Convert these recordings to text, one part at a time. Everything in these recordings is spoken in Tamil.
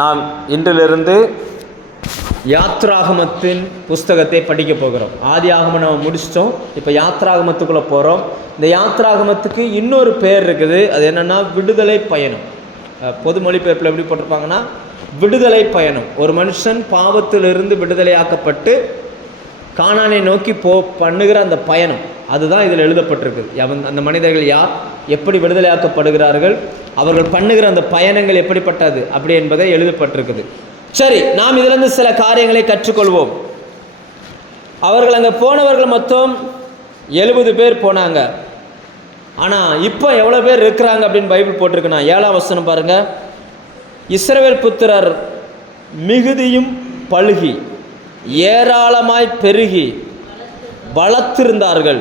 நாம் இன்றிலிருந்து யாத்ராகமத்தின் புஸ்தகத்தை படிக்க போகிறோம். ஆதி ஆகமம் நம்ம முடிச்சிட்டோம். இப்போ யாத்ராகமத்துக்குள்ளே போகிறோம் இந்த யாத்ராகமத்துக்கு இன்னொரு பேர் இருக்குது. அது என்னென்னா விடுதலை பயணம். பொது மொழிபெயர்ப்பில் எப்படி போட்டிருப்பாங்கன்னா விடுதலை பயணம். ஒரு மனுஷன் பாவத்திலிருந்து விடுதலையாக்கப்பட்டு கானானை நோக்கி போ பண்ணுகிற அந்த பயணம் அதுதான் இதில் எழுதப்பட்டிருக்குது அவன் அந்த மனிதர்கள் யார்? எப்படி விடுதலையாக்கப்படுகிறார்கள்? அவர்கள் பண்ணுகிற அந்த பயணங்கள் எப்படிப்பட்டது? அப்படி என்பதை எழுதப்பட்டிருக்குது. சரி நாம் இதிலிருந்து சில காரியங்களை கற்றுக்கொள்வோம். அவர்கள் அங்கே போனவர்கள் மொத்தம் எழுபது பேர் போனாங்க. ஆனால் இப்போ எவ்வளோ பேர் இருக்கிறாங்க அப்படின்னு பைபிள் போட்டிருக்குண்ணா ஏழாம் வசனம் பாருங்கள் இஸ்ரவேல் புத்திரர் மிகுதியும் பழுகி ஏராளமாய் பெருகி வளர்த்திருந்தார்கள்.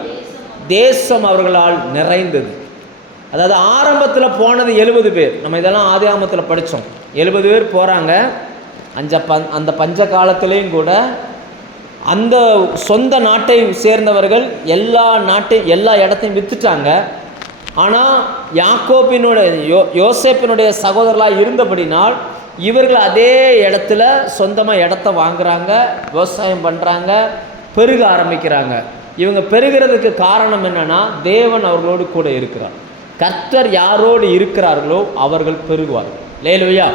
தேசம் அவர்களால் நிறைந்தது. அதாவது ஆரம்பத்தில் போனது எழுபது பேர். நம்ம இதெல்லாம் ஆதி ஆமத்தில் படித்தோம் எழுபது பேர் போகிறாங்க அந்த பந் அந்த பஞ்ச காலத்திலையும் கூட அந்த சொந்த நாட்டை சேர்ந்தவர்கள் எல்லா நாட்டை எல்லா இடத்தையும் விற்றுட்டாங்க ஆனால் யாக்கோப்பினுடைய யோ யோசேப்பினுடைய சகோதரர்களாக இருந்தபடினால் இவர்கள் அதே இடத்துல சொந்தமாக இடத்த வாங்குறாங்க விவசாயம் பண்ணுறாங்க பெருக ஆரம்பிக்கிறாங்க. இவங்க பெருகிறதுக்கு காரணம் என்னன்னா தேவன் அவர்களோடு கூட இருக்கிறார். கர்த்தர் யாரோடு இருக்கிறார்களோ அவர்கள் பெருகுவார்கள். லேலுவையா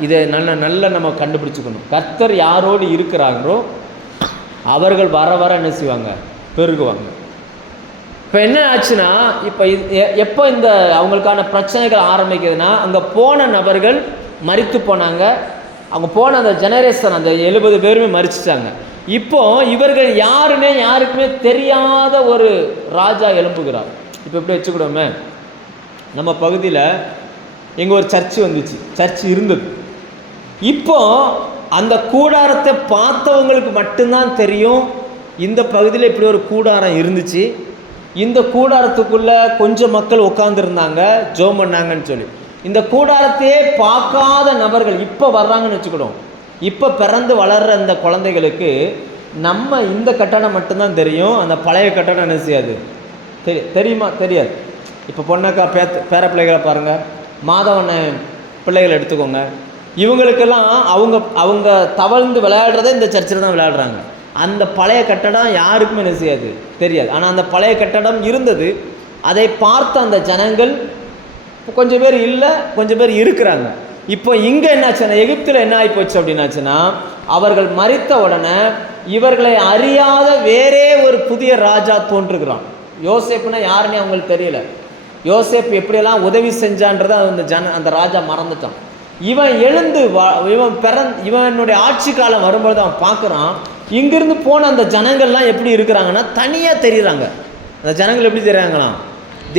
இதை நல்ல நல்ல நம்ம கண்டுபிடிச்சுக்கணும். கர்த்தர் யாரோடு இருக்கிறாங்களோ அவர்கள் வர வர என்ன செய்வாங்க? பெருகுவாங்க. இப்போ என்ன ஆச்சுன்னா இப்போ இது எ- எப்போ இந்த அவங்களுக்கான பிரச்சனைகள் ஆரம்பிக்குதுன்னா அங்கே போன நபர்கள் மறித்து போனாங்க. அவங்க போன அந்த ஜெனரேஷன் அந்த எழுபது பேருமே மறிச்சிட்டாங்க இப்போ இவர்கள் யாருமே யாருக்குமே தெரியாத ஒரு ராஜா எழும்புகிறார். இப்போ எப்படி வச்சுக்கிடோமே நம்ம பகுதியில் எங்கள் ஒரு சர்ச்சு வந்துச்சு. சர்ச் இருந்தது. இப்போ அந்த கூடாரத்தை பார்த்தவங்களுக்கு மட்டும்தான் தெரியும். இந்த பகுதியில் இப்படி ஒரு கூடாரம் இருந்துச்சு. இந்த கூடாரத்துக்குள்ளே கொஞ்சம் மக்கள் உட்காந்துருந்தாங்க ஜோம் பண்ணாங்கன்னு சொல்லி. இந்த கூடாரத்தையே பார்க்காத நபர்கள் இப்போ வர்றாங்கன்னு வச்சுக்கிடுவோம். இப்போ பிறந்து வளர்ற இந்த குழந்தைகளுக்கு நம்ம இந்த கட்டடம் மட்டும்தான் தெரியும் அந்த பழைய கட்டடம் என்ன செய்யாது? தெரி தெரியுமா? தெரியாது. இப்போ பொண்ணக்கா பே பேர பிள்ளைகளை பாருங்கள் மாதவனை பிள்ளைகளை எடுத்துக்கோங்க. இவங்களுக்கெல்லாம் அவங்க அவங்க தவழ்ந்து விளையாடுறதே இந்த சர்ச்சில் தான் விளையாடுறாங்க. அந்த பழைய கட்டடம் யாருக்குமே என்ன செய்யாது? தெரியாது. ஆனால் அந்த பழைய கட்டடம் இருந்தது. அதை பார்த்த அந்த ஜனங்கள் கொஞ்சம் பேர் இல்லை கொஞ்சம் பேர் இருக்கிறாங்க. இப்போ இங்கே என்னாச்சுன்னா எகிப்தில் என்ன ஆகி போச்சு அப்படின்னாச்சுன்னா அவர்கள் மறித்த உடனே இவர்களை அறியாத வேறே ஒரு புதிய ராஜா தோன்றுகிறான். யோசேப்புனா யாருன்னு அவங்களுக்கு தெரியல. யோசேப் எப்படியெல்லாம் உதவி செஞ்சான்றதை அந்த ஜன அந்த ராஜா மறந்துட்டான். இவன் எழுந்து வா இவன் பிறந் இவனுடைய ஆட்சி காலம் வரும்பொழுது அவன் பார்க்குறான் இங்கிருந்து போன அந்த ஜனங்கள்லாம் எப்படி இருக்கிறாங்கன்னா தனியாக தெரியுறாங்க. அந்த ஜனங்கள் எப்படி தெரியுறாங்களாம்?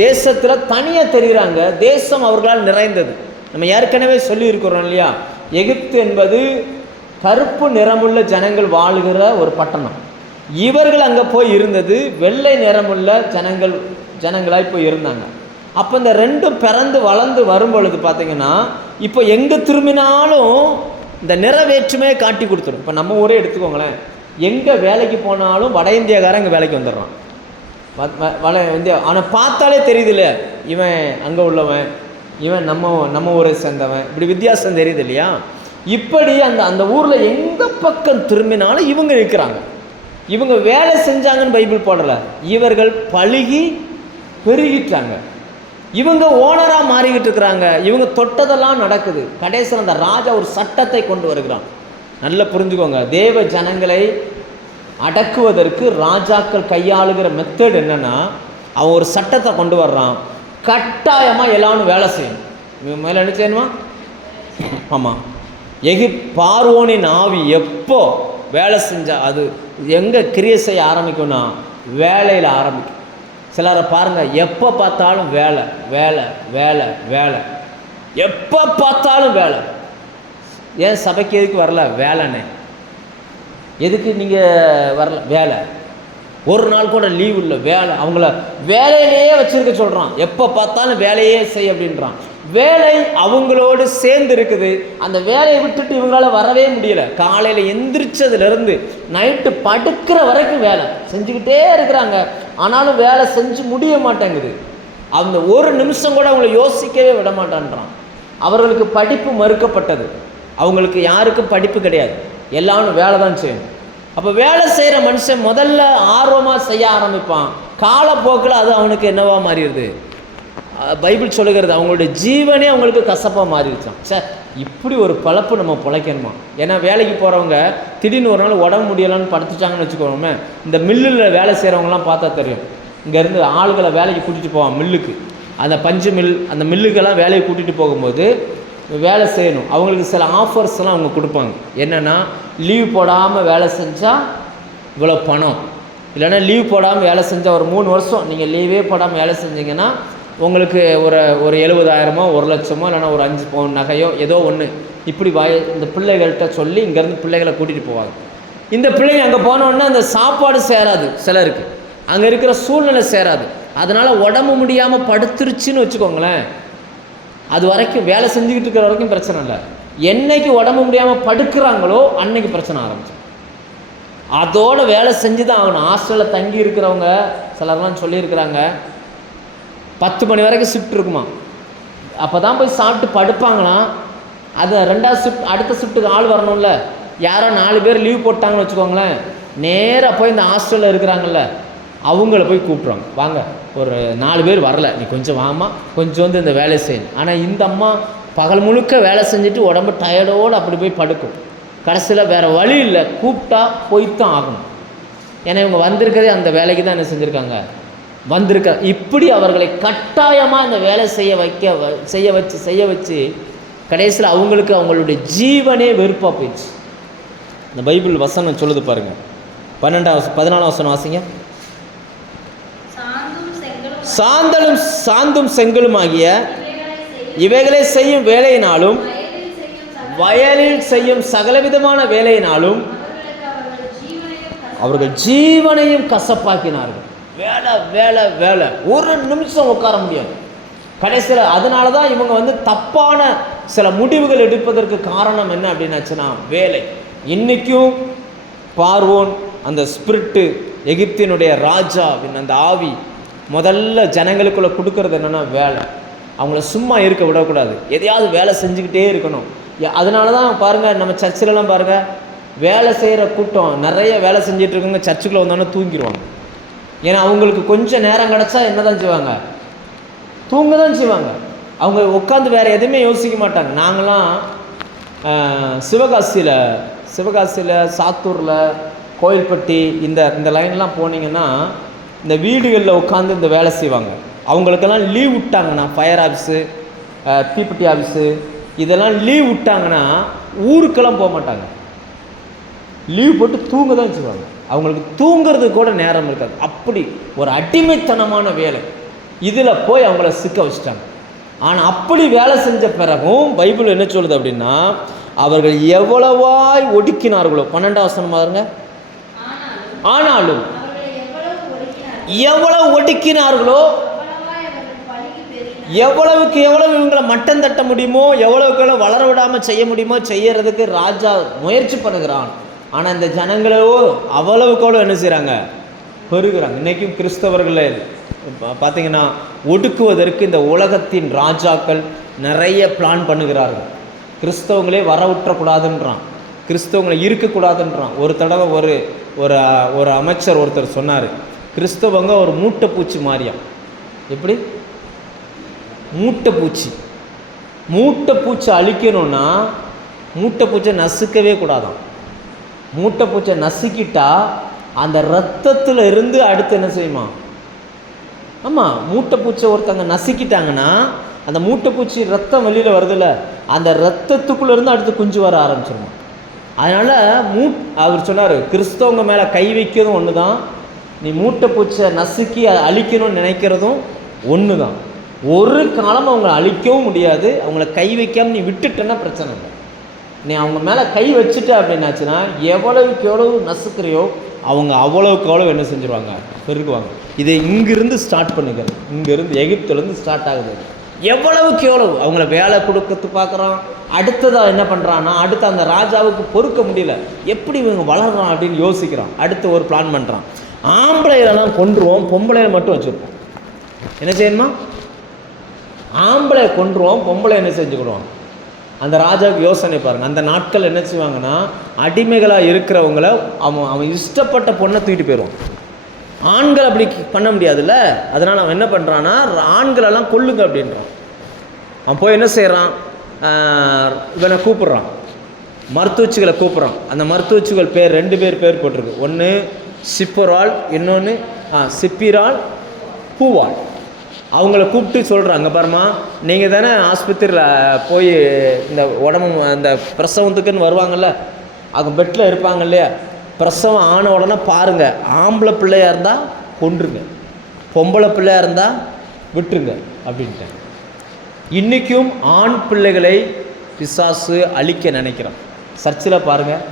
தேசத்தில் தனியாக தெரிகிறாங்க தேசம் அவர்களால் நிறைந்தது. நம்ம ஏற்கனவே சொல்லியிருக்கிறோம் இல்லையா? எகிப்து என்பது கருப்பு நிறமுள்ள ஜனங்கள் வாழுகிற ஒரு பட்டணம். இவர்கள் அங்கே போய் இருந்தது வெள்ளை நிறமுள்ள ஜனங்கள் ஜனங்களாக போய் இருந்தாங்க. அப்போ இந்த ரெண்டும் பிறந்து வளர்ந்து வரும் பொழுது பார்த்தீங்கன்னா இப்போ எங்கே திரும்பினாலும் இந்த நிறவேற்றுமையை காட்டி கொடுத்துரும். இப்போ நம்ம ஊரே எடுத்துக்கோங்களேன். எங்கே வேலைக்கு போனாலும் வட இந்தியாக்காரன் இங்கே வேலைக்கு வந்துடுறான். வ- வள வந்து ஆனால் பார்த்தாலே தெரியுதுல்ல இவன் அங்கே உள்ளவன் இவன் நம்ம நம்ம ஊரை சேர்ந்தவன் இப்படி வித்தியாசம் தெரியுது இல்லையா? இப்படி அந்த அந்த ஊரில் எந்த பக்கம் திரும்பினாலும் இவங்க இருக்கிறாங்க இவங்க வேலை செஞ்சாங்கன்னு பைபிள் போடல. இவர்கள் பழுகி பெருகிட்டாங்க. இவங்க ஓனராக மாறிக்கிட்டு இருக்கிறாங்க. இவங்க தொட்டதெல்லாம் நடக்குது. கடைசியில் அந்த ராஜா ஒரு சட்டத்தை கொண்டு வருகிறான். நல்லா புரிஞ்சுக்கோங்க. தேவ ஜனங்களை அடக்குவதற்கு ராஜாக்கள் கையாளுகிற மெத்தட் என்னன்னா அவன் ஒரு சட்டத்தை கொண்டு வர்றான். கட்டாயமாக எல்லாரும் வேலை செய்யணும். இவன் மேலே என்ன செய்யணுமா? ஆமாம் எகி பார்வோனின் ஆவி எப்போ வேலை செஞ்சால் அது எங்கே கிரியை செய்ய ஆரம்பிக்கும்னா வேலையில் ஆரம்பிக்கும். சிலரை பாருங்கள் எப்போ பார்த்தாலும் வேலை வேலை வேலை வேலை. எப்போ பார்த்தாலும் வேலை. ஏன் சபைக்கு எதுக்கு வரல? வேலைன்னு. எதுக்கு நீங்கள் வரல? வேலை. ஒரு நாள் கூட லீவ் இல்லை வேலை. அவங்கள வேலையிலேயே வச்சுருக்க சொல்கிறான் எப்போ பார்த்தாலும் வேலையே செய் அப்படின்றான். வேலை அவங்களோடு சேர்ந்து இருக்குது. அந்த வேலையை விட்டுட்டு இவங்களால வரவே முடியல. காலையில் எந்திரிச்சதுலேருந்து நைட்டு படுக்கிற வரைக்கும் வேலை. செஞ்சுக்கிட்டே இருக்கிறாங்க. ஆனாலும் வேலை செஞ்சு முடிய மாட்டேங்குது. அந்த ஒரு நிமிஷம் கூட அவங்கள யோசிக்கவே விட மாட்டான்றான். அவர்களுக்கு படிப்பு மறுக்கப்பட்டது. அவங்களுக்கு யாருக்கும் படிப்பு கிடையாது. எல்லாரும் வேலை தான் செய்யணும். அப்போ வேலை செய்கிற மனுஷன் முதல்ல ஆர்வமாக செய்ய ஆரம்பிப்பான். காலப்போக்கில் அது அவனுக்கு என்னவா மாறிடுது? பைபிள் சொல்லுகிறது அவங்களுடைய ஜீவனே அவங்களுக்கு கசப்பாக மாறிடுச்சான் சார் இப்படி ஒரு பழப்பு நம்ம பிழைக்கணுமா? ஏன்னா வேலைக்கு போகிறவங்க திடீர்னு ஒரு நாள் உடம்பு முடியலன்னு படுத்துட்டாங்கன்னு வச்சுக்கோமே இந்த மில்லில் வேலை செய்கிறவங்களாம் பார்த்தா தெரியும். இங்கேருந்து ஆளுகளை வேலைக்கு கூட்டிகிட்டு போவான் மில்லுக்கு. அந்த பஞ்சு மில் அந்த மில்லுக்கெல்லாம் வேலையை கூட்டிகிட்டு போகும்போது வேலை செய்யணும். அவங்களுக்கு சில ஆஃபர்ஸ்லாம் அவங்க கொடுப்பாங்க. என்னென்னா லீவ் போடாமல் வேலை செஞ்சால் இவ்வளோ பணம். இல்லைன்னா லீவ் போடாமல் வேலை செஞ்சால் ஒரு மூணு வருஷம். நீங்கள் லீவே போடாமல் வேலை செஞ்சீங்கன்னா உங்களுக்கு ஒரு ஒரு எழுபதாயிரமோ ஒரு லட்சமோ இல்லைன்னா ஒரு அஞ்சு பவுன் நகையோ ஏதோ ஒன்று இப்படி வாய் இந்த பிள்ளைகள்கிட்ட சொல்லி இங்கேருந்து பிள்ளைகளை கூட்டிகிட்டு போவாங்க. இந்த பிள்ளைங்க அங்கே போனோடனே அந்த சாப்பாடு சேராது சிலருக்கு. அங்கே இருக்கிற சூழ்நிலை சேராது. அதனால் உடம்பு முடியாமல் படுத்துருச்சுன்னு வச்சுக்கோங்களேன். அது வரைக்கும் வேலை செஞ்சுக்கிட்டு இருக்கிற வரைக்கும் பிரச்சனை இல்லை. என்னைக்கு உடம்பு முடியாமல் படுக்கிறாங்களோ அன்னைக்கு பிரச்சனை ஆரம்பிச்சு அதோட வேலை செஞ்சு தான் ஆகணும் ஹாஸ்டலில் தங்கி இருக்கிறவங்க சிலர்லாம் சொல்லியிருக்கிறாங்க பத்து மணி வரைக்கும் ஷிஃப்ட் இருக்குமா? அப்போ தான் போய் சாப்பிட்டு படுப்பாங்களாம். அது ரெண்டாவது ஷிஃப்ட் அடுத்த ஷிஃப்ட்டுக்கு ஆள் வரணும்ல. யாரோ நாலு பேர் லீவ் போட்டாங்கன்னு வச்சுக்கோங்களேன். நேராக போய் இந்த ஹாஸ்டலில் இருக்கிறாங்கல்ல அவங்கள போய் கூப்பிட்றாங்க வாங்க. ஒரு நாலு பேர் வரல. நீ கொஞ்சம் வாமா கொஞ்சம் வந்து இந்த வேலையை செய்யணும் ஆனால் இந்த அம்மா பகல் முழுக்க வேலை செஞ்சுட்டு உடம்பு டயர்டோடு அப்படி போய் படுக்கும். கடைசியில் வேறு வழி இல்லை. கூப்பிட்டா போய்த்தான் ஆகணும். ஏன்னா இவங்க வந்திருக்கிறதே அந்த வேலைக்கு தான் என்ன செஞ்சுருக்காங்க? வந்திருக்க இப்படி அவர்களை கட்டாயமாக இந்த வேலை செய்ய வைக்க வ- செய்ய வச்சு செய்ய வச்சு கடைசியில் அவங்களுக்கு அவங்களுடைய ஜீவனே வெறுப்பாக போயிடுச்சு. இந்த பைபிள் வசனம் சொல்லுது பாருங்கள் பன்னெண்டாம் வசனம் பதினாலாம் வசனம் வாசிங்க. சாந்தலும் சாந்தும் செங்கலும் ஆகிய இவைகளை செய்யும் வேலையினாலும் வயலில் செய்யும் சகல சகலவிதமான வேலையினாலும் அவர்கள் ஜீவனையும் அவர்கள் ஜீவனையும் கசப்பாக்கினார்கள். வேலை வேலை வேலை. ஒரு நிமிஷம் உட்கார முடியாது. கடைசியில் அதனால தான் இவங்க வந்து தப்பான சில முடிவுகள் எடுப்பதற்கு காரணம் என்ன அப்படின்னாச்சுன்னா வேலை. இன்னைக்கும் பார்வோன் அந்த ஸ்பிரிட்டு எகிப்தினுடைய ராஜாவின் அந்த ஆவி முதல்ல ஜனங்களுக்குள்ளே கொடுக்கறது என்னென்னா வேலை. அவங்கள சும்மா இருக்க விடக்கூடாது. எதையாவது வேலை செஞ்சுக்கிட்டே இருக்கணும். அதனால தான் பாருங்கள் நம்ம சர்ச்சிலலாம் பாருங்கள் வேலை செய்கிற கூட்டம் நிறைய வேலை செஞ்சுட்டு இருக்கவங்க சர்ச்சுக்குள்ளே வந்தோன்னே தூங்கிடுவாங்க ஏன்னா அவங்களுக்கு கொஞ்சம் நேரம் கிடச்சா என்ன தான் செய்வாங்க? தூங்க தான் செய்வாங்க. அவங்க உட்காந்து வேறு எதுவுமே யோசிக்க மாட்டாங்க. நாங்களாம் சிவகாசியில் சிவகாசியில் சாத்தூரில் கோயில்பட்டி இந்த இந்த லைன்லாம் போனீங்கன்னா இந்த வீடுகளில் உட்காந்து இந்த வேலை செய்வாங்க. அவங்களுக்கெல்லாம் லீவ் விட்டாங்கன்னா ஃபயர் ஆஃபீஸு தீப்பெட்டி ஆஃபீஸு இதெல்லாம் லீவ் விட்டாங்கன்னா ஊருக்கெல்லாம் போக மாட்டாங்க. லீவ் போட்டு தூங்க தான் வச்சுருவாங்க. அவங்களுக்கு தூங்குறது கூட நேரம் இருக்காது. அப்படி ஒரு அடிமைத்தனமான வேலை. இதில் போய் அவங்கள சிக்க வச்சுட்டாங்க. ஆனால் அப்படி வேலை செஞ்ச பிறகும் பைபிள் என்ன சொல்லுது அப்படின்னா அவர்கள் எவ்வளவாய் ஒடுக்கினார்களோ பன்னெண்டாம் வசனம் பாருங்க. ஆனாலும் ஆனாலும் அவர்களை எவ்வளவு ஒடுக்கினார்கள் எவ்வளவு ஒடுக்கினார்களோ எவ்வளவுக்கு எவ்வளவு இவங்களை மட்டம் தட்ட முடியுமோ எவ்வளவுக்கு எவ்வளோ வளர விடாமல் செய்ய முடியுமோ செய்யறதுக்கு ராஜா முயற்சி பண்ணுகிறான். ஆனால் இந்த ஜனங்களோ அவ்வளவுக்கு அவ்வளோ என்ன செய்கிறாங்க பெருகிறாங்க. இன்றைக்கும் கிறிஸ்தவர்களை பார்த்தீங்கன்னா ஒடுக்குவதற்கு இந்த உலகத்தின் ராஜாக்கள் நிறைய பிளான் பண்ணுகிறார்கள். கிறிஸ்தவங்களே வர விட்டுறக்கூடாதுன்றான் கிறிஸ்தவங்களை இருக்கக்கூடாதுன்றான். ஒரு தடவை ஒரு ஒரு ஒரு அமைச்சர் ஒருத்தர் சொன்னார். கிறிஸ்தவங்க ஒரு மூட்டை பூச்சி மாதிரியாம் எப்படி? மூட்டை பூச்சி மூட்டைப்பூச்சி. மூட்டைப்பூச்சி அழிக்கணும்னா மூட்டைப்பூச்சை நசுக்கவே கூடாதாம் மூட்டைப்பூச்சை நசுக்கிட்டா அந்த ரத்தத்தில் இருந்து அடுத்து என்ன செய்யுமா? ஆமாம் மூட்டை பூச்சை ஒருத்தங்க நசுக்கிட்டாங்கன்னா அந்த மூட்டை பூச்சி ரத்தம் வெளியில் வருதுல்ல அந்த ரத்தத்துக்குள்ள இருந்து அடுத்து குஞ்சு வர ஆரம்பிச்சிருமா? அதனால் மூ அவர் சொன்னார் கிறிஸ்தவங்க மேலே கை வைக்கிறதும் ஒன்று தான் நீ மூட்டை பூச்சை நசுக்கி அதை அழிக்கணும்னு நினைக்கிறதும் ஒன்று தான் ஒரு காலம் அவங்கள அழிக்கவும் முடியாது. அவங்கள கை வைக்காமல் நீ விட்டுட்டேன்னா பிரச்சனை இல்லை. நீ அவங்க மேலே கை வச்சுட்ட அப்படின்னாச்சுன்னா எவ்வளவுக்கு எவ்வளவு நசுக்கிறியோ அவங்க அவ்வளவுக்கு அவ்வளவு என்ன செஞ்சுருவாங்க? பெருக்குவாங்க இதை இங்கிருந்து ஸ்டார்ட் பண்ணுகிறது இங்கேருந்து எகிப்துலேருந்து ஸ்டார்ட் ஆகுது. எவ்வளவுக்கு எவ்வளவு? அவங்கள வேலை கொடுக்கறது பார்க்குறான். அடுத்ததாக என்ன பண்ணுறான்னா அடுத்து அந்த ராஜாவுக்கு பொறுக்க முடியல. எப்படி இவங்க வளர்றான் அப்படின்னு யோசிக்கிறான். அடுத்து ஒரு பிளான் பண்ணுறான் ஆம்பளைகளெல்லாம் கொன்றுவோம் பொம்பளையை மட்டும் வச்சுருப்போம். என்ன செய்யணுமா? ஆம்பளை கொன்றுவோம் பொம்பளை என்ன செஞ்சுக்கிடுவோம்? அந்த ராஜாவுக்கு யோசனை பாருங்க. அந்த நாட்கள் என்ன செய்வாங்கன்னா அடிமைகளாக இருக்கிறவங்கள அவன் அவன் இஷ்டப்பட்ட பொண்ணை தூக்கிட்டு போயிடுவான். ஆண்கள் அப்படி பண்ண முடியாதுல்ல? அதனால் அவன் என்ன பண்ணுறான்னா ஆண்களெல்லாம் கொல்லுங்க அப்படின்றான். அவன் போய் என்ன செய்கிறான் இவனை கூப்பிட்றான். மருத்துவச்சிகளை கூப்பிட்றான். அந்த மருத்துவச்சிகள் பேர் ரெண்டு பேர் பேர் போட்டிருக்கு. ஒன்று சிப்பரால் இன்னொன்று சிப்பிரால் பூவாள் அவங்கள கூப்பிட்டு சொல்கிறாங்க பாருமா நீங்கள் தானே ஆஸ்பத்திரியில் போய் இந்த உடம்பு அந்த பிரசவத்துக்குன்னு வருவாங்கல்ல அவங்க பெட்டில் இருப்பாங்க இல்லையா பிரசவம் ஆன உடனே பாருங்கள் ஆம்பளை பிள்ளையாக இருந்தால் கொன்றுங்க பொம்பளை பிள்ளையாக இருந்தால் விட்டுருங்க அப்படின்ட்டு. இன்றைக்கும் ஆண் பிள்ளைகளை பிசாசு அழிக்க நினைக்கிறோம் சர்ச்சில் பாருங்கள்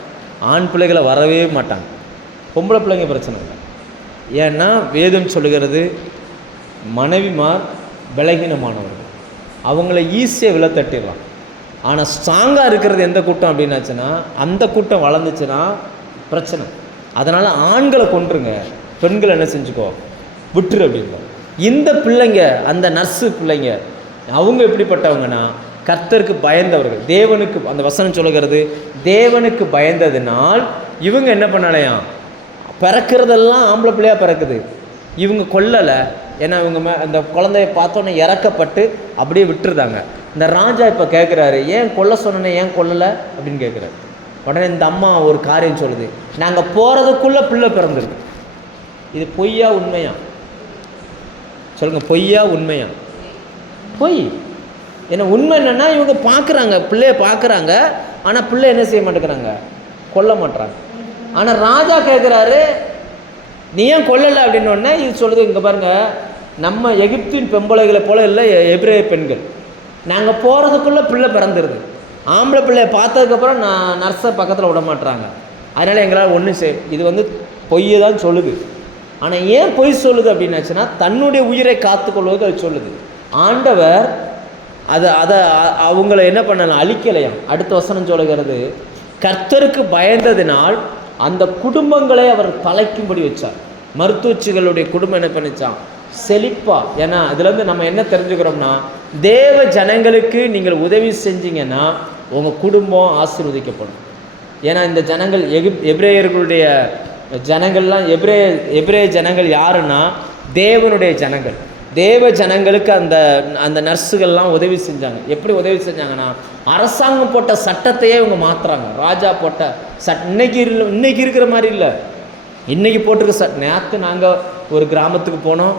ஆண் பிள்ளைகளை வரவே மாட்டாங்க. பொம்பளை பிள்ளைங்க பிரச்சனை இல்லை. ஏன்னா வேதம் சொல்லுகிறது மனைவிமார் பலகீனமானவர்கள். அவங்கள ஈஸியாக விலை தட்டிடலாம். ஆனால் ஸ்ட்ராங்காக இருக்கிறது எந்த கூட்டம் அப்படின்னாச்சுன்னா அந்த கூட்டம் வளர்ந்துச்சுன்னா பிரச்சனை. அதனால் ஆண்களை கொண்டுருங்க பெண்களை என்ன செஞ்சுக்கோ விட்டுரு அப்படிங்க இந்த பிள்ளைங்க அந்த நர்ஸு பிள்ளைங்க அவங்க எப்படிப்பட்டவங்கன்னா கர்த்தருக்கு பயந்தவர்கள். தேவனுக்கு அந்த வசனம் சொல்லுகிறது தேவனுக்கு பயந்ததினால் இவங்க என்ன பண்ணலையாம்? பிறக்கிறதெல்லாம் ஆம்பளை பிள்ளையாக பிறக்குது. இவங்க கொல்லலை. ஏன்னா இவங்க மே அந்த குழந்தைய பார்த்தோன்னே இறக்கப்பட்டு அப்படியே விட்டுருதாங்க. இந்த ராஜா இப்போ கேட்குறாரு ஏன் கொல்ல சொன்னனே ஏன் கொல்லலை? அப்படின்னு கேட்குறாரு உடனே இந்த அம்மா ஒரு காரியம் சொல்லுது நாங்கள் போகிறதுக்குள்ளே பிள்ளை பிறந்திருக்கு. இது பொய்யா உண்மையா? சொல்லுங்கள் பொய்யா உண்மையா? பொய். ஏன்னா உண்மை என்னென்னா இவங்க பார்க்குறாங்க பிள்ளைய பார்க்குறாங்க ஆனால் பிள்ளை என்ன செய்ய மாட்டேங்கிறாங்க? கொல்ல மாட்றாங்க. ஆனால் ராஜா கேட்குறாரு நீ ஏன் கொல்லலை? அப்படின்னோடனே இது சொல்லுது இங்கே பாருங்கள் நம்ம எகிப்தின் பெம்பளைகளை போல இல்லை எபிரேய பெண்கள். நாங்கள் போகிறதுக்குள்ளே பிள்ளை பிறந்துருது. ஆம்பளை பிள்ளைய பார்த்ததுக்கப்புறம் நான் நர்ஸை பக்கத்தில் விட மாட்டுறாங்க அதனால் எங்களால் ஒன்றும் செய் இது வந்து பொய்யை தான் சொல்லுது. ஆனால் ஏன் பொய் சொல்லுது அப்படின்னாச்சுன்னா தன்னுடைய உயிரை காத்துக்கொள்வதுக்கு அது சொல்லுது. ஆண்டவர் அதை அதை அவங்கள என்ன பண்ணலாம் அழிக்கலையாம். அடுத்த வசனம் சொல்லுகிறது கர்த்தருக்கு பயந்ததினால் அந்த குடும்பங்களை அவர் தலைக்கும்படி வச்சார். மருத்துவச்சிகளுடைய குடும்பம் என்ன பண்ணிச்சான் செழிப்பா. ஏன்னா அதுலேருந்து நம்ம என்ன தெரிஞ்சுக்கிறோம்னா தேவ ஜனங்களுக்கு நீங்கள் உதவி செஞ்சீங்கன்னா உங்கள் குடும்பம் ஆசீர்வதிக்கப்படும். ஏன்னா இந்த ஜனங்கள் எகிப் எபிரேயர்களுடைய ஜனங்கள்லாம் எபிரே எபிரேய ஜனங்கள் யாருன்னா தேவனுடைய ஜனங்கள். தேவ ஜனங்களுக்கு அந்த அந்த நர்ஸுகள்லாம் உதவி செஞ்சாங்க. எப்படி உதவி செஞ்சாங்கன்னா அரசாங்கம் போட்ட சட்டத்தையே இவங்க மாற்றுறாங்க ராஜா போட்ட சட் இன்னைக்கு இல்லை இன்னைக்கு இருக்கிற மாதிரி இல்லை. இன்னைக்கு போட்டிருக்க சட் நேற்று நாங்கள் ஒரு கிராமத்துக்கு போனோம்.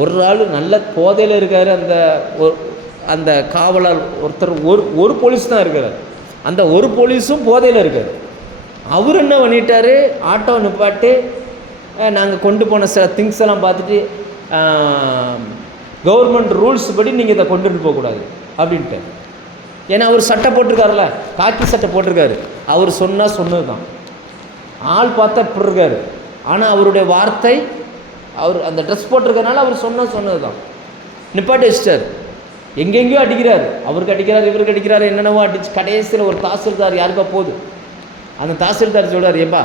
ஒரு ஆள் நல்ல போதையில் இருக்கார். அந்த ஒரு அந்த காவலர் ஒருத்தர் ஒரு ஒரு போலீஸ் தான் இருக்கார். அந்த ஒரு போலீஸும் போதையில் இருக்கார். அவர் என்ன பண்ணிட்டாரு? ஆட்டோ நிப்பாட்டு நாங்கள் கொண்டு போன சில திங்ஸ் எல்லாம் பார்த்துட்டு கவர்மெண்ட் ரூல்ஸ் படி நீங்கள் இதை கொண்டுட்டு போகக்கூடாது அப்படின்ட்டு. ஏன்னா அவர் சட்டை போட்டிருக்காருல காக்கி சட்டை போட்டிருக்காரு. அவர் சொன்னால் சொன்னது தான் ஆள் பார்த்தா இப்படி இருக்காரு. ஆனால் அவருடைய வார்த்தை அவர் அந்த ட்ரெஸ் போட்டிருக்கனால அவர் சொன்னால் சொன்னது தான் நிப்பாட்டி வச்சிட்டார். எங்கெங்கேயோ அடிக்கிறார். அவருக்கு அடிக்கிறார் இவருக்கு அடிக்கிறார் என்னென்னவோ அடிச்சு கடைசியில் ஒரு தாசில்தார் யாருக்கோ போகுது அந்த தாசில்தார் சொல்கிறார் ஏப்பா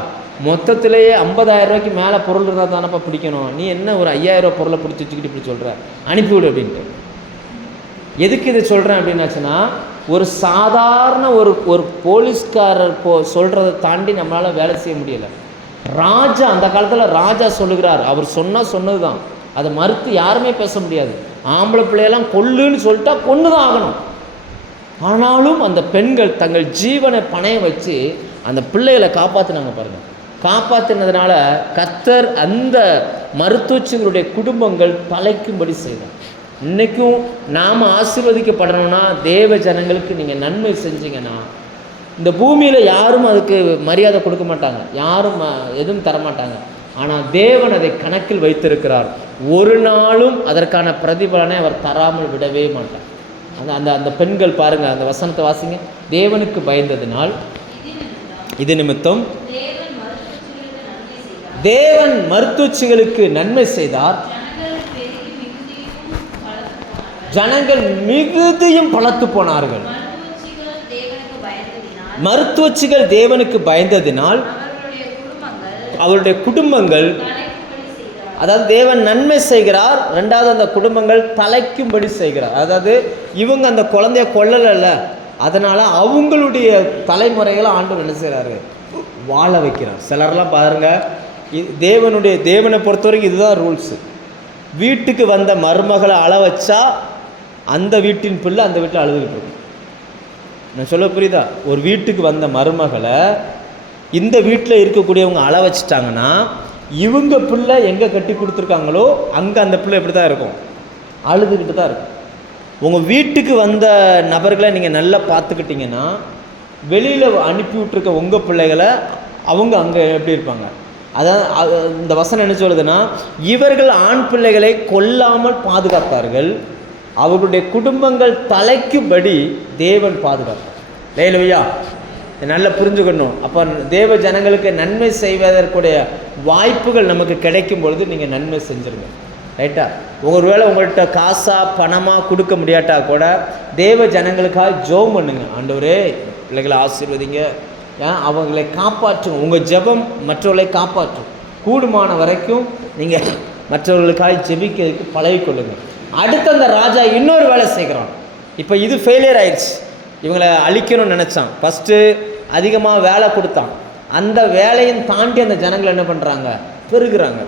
மொத்தத்திலேயே 50000 ரூபாய்க்கு மேலே பொருள் இருந்தால் தானப்பா பிடிக்கணும். நீ என்ன ஒரு ஐயாயிரம் பொருளை பிடிச்சி வச்சுக்கிட்டு இப்படி சொல்கிற அனுப்பிவிடு அப்படின்ட்டு. எதுக்கு இதை சொல்கிறேன் அப்படின்னாச்சுன்னா ஒரு சாதாரண ஒரு ஒரு போலீஸ்காரர் போ சொல்கிறத தாண்டி நம்மளால் வேலை செய்ய முடியலை. ராஜா அந்த காலத்தில் ராஜா சொல்லுகிறார். அவர் சொன்னால் சொன்னது தான் அதை மறுத்து யாருமே பேச முடியாது. ஆம்பளை பிள்ளையெல்லாம் கொல்லுன்னு சொல்லிட்டா கொன்று தான் ஆகணும். ஆனாலும் அந்த பெண்கள் தங்கள் ஜீவனை பணைய வச்சு அந்த பிள்ளைகளை காப்பாற்றினாங்க பாருங்கள் காப்பாற்றினதுனால கத்தர் அந்த மருத்துவச்சிகளுடைய குடும்பங்கள் பழைக்கும்படி செய்தார். இன்றைக்கும் நாம் ஆசீர்வதிக்கப்படணும்னா தேவ ஜனங்களுக்கு நீங்கள் நன்மை செஞ்சீங்கன்னா இந்த பூமியில் யாரும் அதுக்கு மரியாதை கொடுக்க மாட்டாங்க. யாரும் எதுவும் தரமாட்டாங்க. ஆனால் தேவன் அதை கணக்கில் வைத்திருக்கிறார். ஒரு நாளும் அதற்கான பிரதிபலனை அவர் தராமல் விடவே மாட்டார். அந்த அந்த அந்த பெண்கள் பாருங்கள் அந்த வசனத்தை வாசிங்க. தேவனுக்கு பயந்ததினால் இது நிமித்தம் தேவன் மருத்துவச்சிகளுக்கு நன்மை செய்தார். ஜனங்கள் மிகுதியும் பலத்து போனார்கள். மருத்துவச்சிகள் தேவனுக்கு பயந்ததினால் அவருடைய குடும்பங்கள் அதாவது தேவன் நன்மை செய்கிறார் ரெண்டாவது அந்த குடும்பங்கள் தலைக்கும்படி செய்கிறார். அதாவது இவங்க அந்த குழந்தைய கொல்லலைல்ல அதனால் அவங்களுடைய தலைமுறைகளை ஆண்டு என்ன செய்கிறாரு? வாழ வைக்கிறார். சிலர்லாம் பாருங்கள் தேவனுடைய தேவனை பொறுத்த வரைக்கும் இதுதான் ரூல்ஸு வீட்டுக்கு வந்த மருமகளை அழ வச்சா அந்த வீட்டின் பிள்ளை அந்த வீட்டில் அழுதுகிட்டு இருக்கும். நான் சொல்ல புரியுதா? ஒரு வீட்டுக்கு வந்த மருமகளை இந்த வீட்டில் இருக்கக்கூடியவங்க அழ வச்சிட்டாங்கன்னா இவங்க பிள்ளை எங்கே கட்டி கொடுத்துருக்காங்களோ அங்கே அந்த பிள்ளை எப்படி தான் இருக்கும். அழுதுகிட்டு தான் இருக்கும். உங்கள் வீட்டுக்கு வந்த நபர்களை நீங்கள் நல்லா பார்த்துக்கிட்டிங்கன்னா வெளியில் அனுப்பி விட்ருக்க உங்கள் பிள்ளைகளை அவங்க அங்கே எப்படி இருப்பாங்க? அதான் அது- இந்த வசனம் என்ன சொல்லுதுன்னா இவர்கள் ஆண் பிள்ளைகளை கொல்லாமல் பாதுகாத்தார்கள். அவர்களுடைய குடும்பங்கள் தலைக்கும்படி தேவன் பாதுகாத்தார். லேலுவையா நல்லா புரிஞ்சுக்கணும். அப்போ தேவ ஜனங்களுக்கு நன்மை செய்வதற்குடைய வாய்ப்புகள் நமக்கு கிடைக்கும் பொழுது நீங்கள் நன்மை செஞ்சுருங்க. ரைட்டா ஒருவேளை உங்கள்கிட்ட காசாக பணமாக கொடுக்க முடியாட்டா கூட தேவ ஜனங்களுக்காக ஜோம் பண்ணுங்க. ஆண்டவரே பிள்ளைகளை ஆசீர்வதிங்க. அவங்களை காப்பாற்றும் உங்கள் ஜெபம் மற்றவர்களை காப்பாற்றும். கூடுமான வரைக்கும் நீங்கள் மற்றவர்களுக்காக ஜெபிக்கிறதுக்கு பழகிக்கொள்ளுங்கள் அடுத்து அந்த ராஜா இன்னொரு வேலை செய்கிறான். இப்போ இது ஃபெயிலியர் ஆயிடுச்சு. இவங்களை அழிக்கணும்னு நினச்சான். ஃபஸ்ட்டு அதிகமாக வேலை கொடுத்தான். அந்த வேலையும் தாண்டி அந்த ஜனங்கள் என்ன பண்ணுறாங்க பெருகிறாங்க.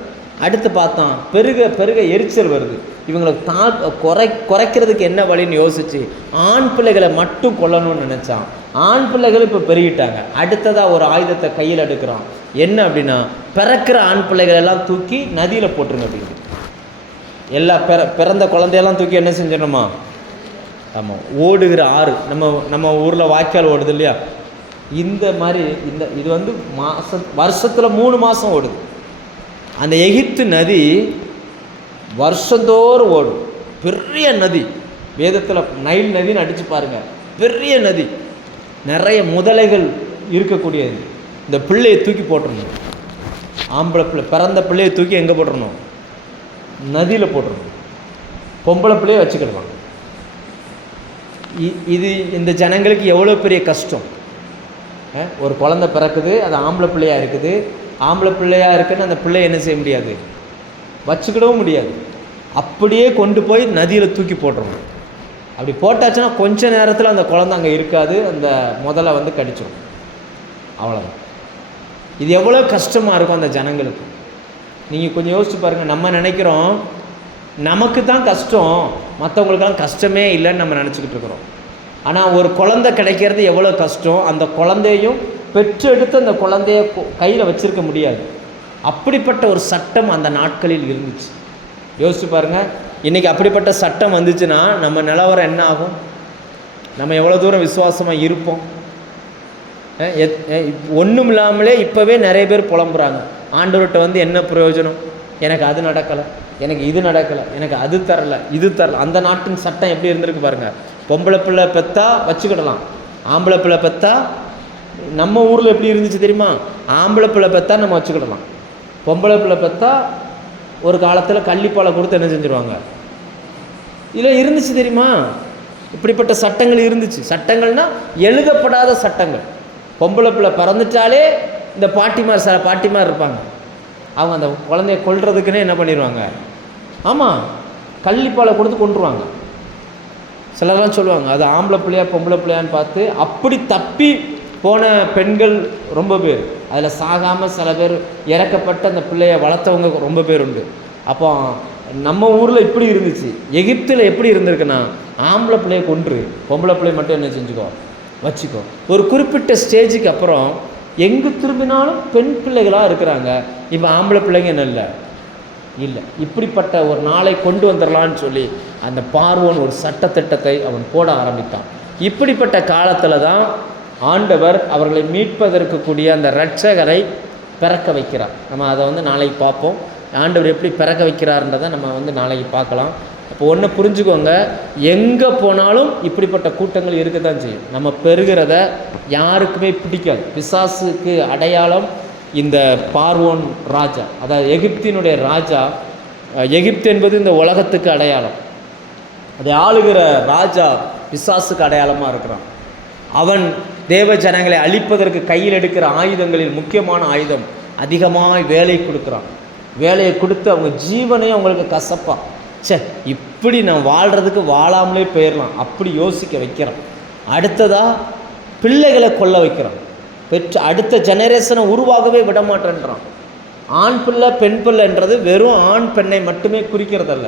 அடுத்து பார்த்தான் பெருக பெருக எரிச்சல் வருது. இவங்களை தா குறை குறைக்கிறதுக்கு என்ன வழின்னு யோசிச்சு ஆண் பிள்ளைகளை மட்டும் கொல்லணும்னு நினச்சான். ஆண் பிள்ளைகள் இப்போ பெருகிட்டாங்க. அடுத்ததாக ஒரு ஆயுதத்தை கையில் எடுக்கிறான் என்ன அப்படின்னா பிறக்கிற ஆண் பிள்ளைகள் எல்லாம் தூக்கி நதியில் போட்டுருங்க அப்படிங்குது எல்லா பிற பிறந்த குழந்தையெல்லாம் தூக்கி என்ன செஞ்சிடணுமா? ஆமாம் ஓடுகிற ஆறு. நம்ம நம்ம ஊரில் வாய்க்கால் ஓடுது இல்லையா? இந்த மாதிரி இந்த இது வந்து மாச வருஷத்தில் மூணு மாதம் ஓடுது. அந்த எகிப்து நதி வருஷந்தோறும் ஓடும். பெரிய நதி. வேதத்தில் நைல் நதின்னு அடித்து பாருங்கள் பெரிய நதி. நிறைய முதலைகள் இருக்கக்கூடியது. இந்த பிள்ளையை தூக்கி போட்டுடணும் ஆம்பளை பிள்ளை பிறந்த பிள்ளையை தூக்கி எங்கே போட்டுடணும் நதியில் போட்டுடணும் பொம்பளை பிள்ளையை வச்சுக்கிடுவாங்க இ- இது இந்த ஜனங்களுக்கு எவ்வளோ பெரிய கஷ்டம்? ஒரு குழந்தை பிறக்குது அது ஆம்பளை பிள்ளையா இருக்குது. ஆம்பளை பிள்ளையாக இருக்குன்னு அந்த பிள்ளைய என்ன செய்ய முடியாது? வச்சுக்கிடவும் முடியாது. அப்படியே கொண்டு போய் நதியில் தூக்கி போட்டுறணும். அப்படி போட்டாச்சுன்னா கொஞ்ச நேரத்தில் அந்த குழந்தை அங்கே இருக்காது அந்த முதல்ல வந்து கடிச்சிடும் அவ்வளோதான் இது எவ்வளோ கஷ்டமாக இருக்கும் அந்த ஜனங்களுக்கு. நீங்கள் கொஞ்சம் யோசிச்சு பாருங்கள் நம்ம நினைக்கிறோம் நமக்கு தான் கஷ்டம் மற்றவங்களுக்கெல்லாம் கஷ்டமே இல்லைன்னு நம்ம நினச்சிக்கிட்டு இருக்கிறோம். ஆனால் ஒரு குழந்தை கிடைக்கிறது எவ்வளோ கஷ்டம் அந்த குழந்தையும் பெற்றெடுத்து அந்த குழந்தைய கையில் வச்சுருக்க முடியாது. அப்படிப்பட்ட ஒரு சட்டம் அந்த நாட்களில் இருந்துச்சு. யோசிச்சு பாருங்கள் இன்றைக்கி அப்படிப்பட்ட சட்டம் வந்துச்சுன்னா நம்ம நிலவரம் என்ன ஆகும்? நம்ம எவ்வளோ தூரம் விசுவாசமாக இருப்போம்? ஒன்றும் இல்லாமலே இப்போவே நிறைய பேர் புலம்புறாங்க. ஆண்டவர்கிட்ட வந்து என்ன பிரயோஜனம்? எனக்கு அது நடக்கலை எனக்கு இது நடக்கலை எனக்கு அது தரல இது தரல. அந்த நாட்டின் சட்டம் எப்படி இருந்திருக்கு பாருங்கள் பொம்பளை பிள்ளை பெத்தா வச்சுக்கிடலாம். ஆம்பளை பிள்ளை பெத்தா நம்ம ஊரில் எப்படி இருந்துச்சு தெரியுமா? ஆம்பளை பிள்ளை பெத்தா நம்ம வச்சுக்கிடலாம். பொம்பளை பிள்ளை பெத்தா ஒரு காலத்தில் கள்ளிப்பாலை கொடுத்து என்ன செஞ்சுருவாங்க? இதில் இருந்துச்சு தெரியுமா? இப்படிப்பட்ட சட்டங்கள் இருந்துச்சு. சட்டங்கள்னா எழுதப்படாத சட்டங்கள். பொம்பளை பிள்ளை பிறந்துட்டாலே இந்த பாட்டிமார் சில பாட்டிமார் இருப்பாங்க. அவங்க அந்த குழந்தைய கொள்றதுக்குன்னே என்ன பண்ணிடுவாங்க ஆமாம் கள்ளிப்பாலை கொடுத்து கொண்டுருவாங்க சிலர்லாம் சொல்லுவாங்க அது ஆம்பளை பிள்ளையா பொம்பளை பிள்ளையான்னு பார்த்து அப்படி தப்பி போன பெண்கள் ரொம்ப பேர். அதில் சாகாமல் சில பேர் இறக்கப்பட்ட அந்த பிள்ளைய வளர்த்தவங்க ரொம்ப பேர் உண்டு. அப்போ நம்ம ஊரில் இப்படி இருந்துச்சு. எகிப்தில் எப்படி இருந்திருக்குன்னா ஆம்பளை பிள்ளைய கொன்று பொம்பளை பிள்ளைய மட்டும் என்ன செஞ்சுக்கோ வச்சுக்கோ. ஒரு குறிப்பிட்ட ஸ்டேஜுக்கு அப்புறம் எங்கே திரும்பினாலும் பெண் பிள்ளைகளாக இருக்கிறாங்க. இப்போ ஆம்பளை பிள்ளைங்க என்ன இல்லை? இல்லை. இப்படிப்பட்ட ஒரு நாளை கொண்டு வந்துடலான்னு சொல்லி அந்த பார்வோன் ஒரு சட்டத்திட்டத்தை அவன் போட ஆரம்பித்தான். இப்படிப்பட்ட காலத்தில் தான் ஆண்டவர் அவர்களை மீட்பதற்கு கூடிய அந்த இரட்சகரை பிறக்க வைக்கிறார். நம்ம அதை வந்து நாளைக்கு பார்ப்போம். ஆண்டவர் எப்படி பிறக்க வைக்கிறார்ன்றதை நம்ம வந்து நாளைக்கு பார்க்கலாம். அப்போ ஒன்று புரிஞ்சுக்கோங்க. எங்கே போனாலும் இப்படிப்பட்ட கூட்டங்கள் இருக்க தான் செய்யும். நம்ம பெறுகிறத யாருக்குமே பிடிக்காது. பிசாசுக்கு அடையாளம் இந்த பார்வோன் ராஜா. அதாவது எகிப்தினுடைய ராஜா எகிப்து என்பது இந்த உலகத்துக்கு அடையாளம். அதை ஆளுகிற ராஜா பிசாசுக்கு அடையாளமாக இருக்கிறான். அவன் தேவ ஜனங்களை அழிப்பதற்கு கையில் எடுக்கிற ஆயுதங்களில் முக்கியமான ஆயுதம் அதிகமாக வேலை கொடுக்குறான். வேலையை கொடுத்து அவங்க ஜீவனே அவங்களுக்கு கசப்பான். ச்சே இப்படி நான் வாழ்கிறதுக்கு வாழாமலே போயிடலாம். அப்படி யோசிக்க வைக்கிறோம் அடுத்ததாக பிள்ளைகளை கொல்ல வைக்கிறோம் பெற்று அடுத்த ஜெனரேஷனை உருவாகவே விட மாட்டேன்றான் ஆண் பிள்ளை பெண் பிள்ளைன்றது வெறும் ஆண் பெண்ணை மட்டுமே குறிக்கிறதல்ல.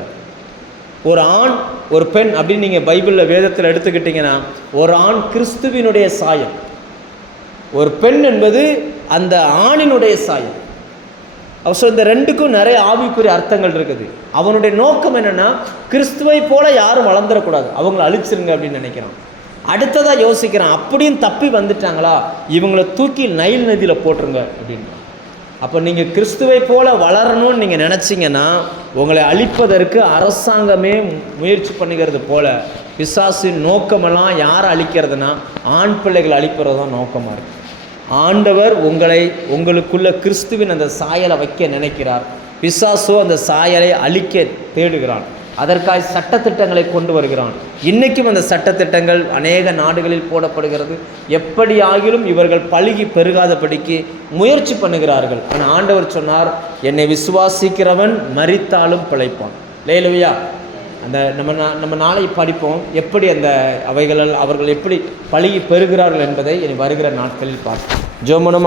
ஒரு ஆண் ஒரு பெண் அப்படின்னு நீங்கள் பைபிளில் வேதத்தில் எடுத்துக்கிட்டிங்கன்னா ஒரு ஆண் கிறிஸ்துவினுடைய சாயம். ஒரு பெண் என்பது அந்த ஆணினுடைய சாயம். அவர் சொல்ல இந்த ரெண்டுக்கும் நிறைய ஆவிக்குரிய அர்த்தங்கள் இருக்குது. அவனுடைய நோக்கம் என்னன்னா கிறிஸ்துவை போல யாரும் வளர்ந்துடக்கூடாது. அவங்கள அழிச்சிருங்க அப்படின்னு நினைக்கிறான். அடுத்ததாக யோசிக்கிறான் அப்படியும் தப்பி வந்துட்டாங்களா? இவங்களை தூக்கி நைல் நதியில் போட்டுருங்க அப்படின்னு. அப்போ நீங்கள் கிறிஸ்துவை போல வளரணும்னு நீங்கள் நினச்சிங்கன்னா உங்களை அழிப்பதற்கு அரசாங்கமே முயற்சி பண்ணுகிறது போல பிசாசின் நோக்கமெல்லாம் யாரை அழிக்கிறதுனா ஆண் பிள்ளைகள் அழிப்பது தான் நோக்கமாக இருக்குது ஆண்டவர் உங்களை உங்களுக்குள்ள கிறிஸ்துவின் அந்த சாயலை வைக்க நினைக்கிறார். பிசாசோ அந்த சாயலை அழிக்க தேடுகிறான். அதற்காய் சட்டத்திட்டங்களை கொண்டு வருகிறான். இன்றைக்கும் அந்த சட்டத்திட்டங்கள் அநேக நாடுகளில் போடப்படுகிறது. எப்படியாகிலும் இவர்கள் பழுகி பெருகாதபடிக்கு முயற்சி பண்ணுகிறார்கள். ஆனால் ஆண்டவர் சொன்னார் என்னை விசுவாசிக்கிறவன் மறித்தாலும் பிழைப்பான். லேலுவையா அந்த நம்ம நா- நம்ம நாளை படிப்போம். எப்படி அந்த அவைகளால் அவர்கள் எப்படி பழகி பெறுகிறார்கள் என்பதை இனி வருகிற நாட்களில் பார்ப்போம். ஜோமனும்